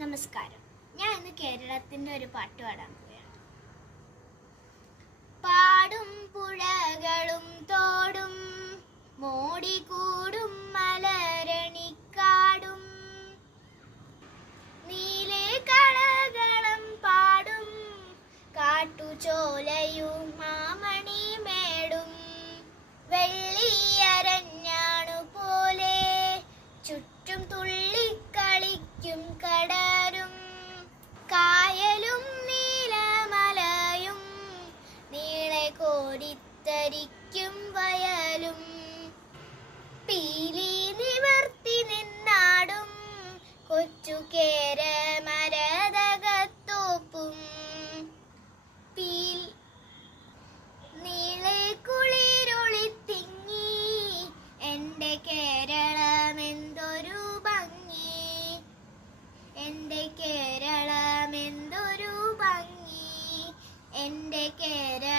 നമസ്കാരം. ഞാൻ ഇന്ന് കേരളത്തിൻ്റെ ഒരു പാട്ട് പാടാൻ പോവുകയാണ്. പാടും പുഴകളും തോടും മോടിക്കൂടും മലരണിക്കാടും നീലെ കളകളം പാടും കാട്ടുചോലയും മാമണി മേടും വെള്ളിയരഞ്ഞാണു പോലെ ചുറ്റും തുള്ളിക്കളിക്കും കടലും കായലും നീലമലയും നീളെ കോരിത്തരിക്കും വയലും പീലി നിവർത്തി നിന്നാടും കൊച്ചു കേരമരതകത്തോപ്പും നീളെ കുളിരൊളിത്തിങ്ങി എൻ്റെ കേരളമെന്തൊരു ഭംഗി, എൻ്റെ കേരളമെന്തൊരു ഭംഗി, എൻ്റെ കേരളം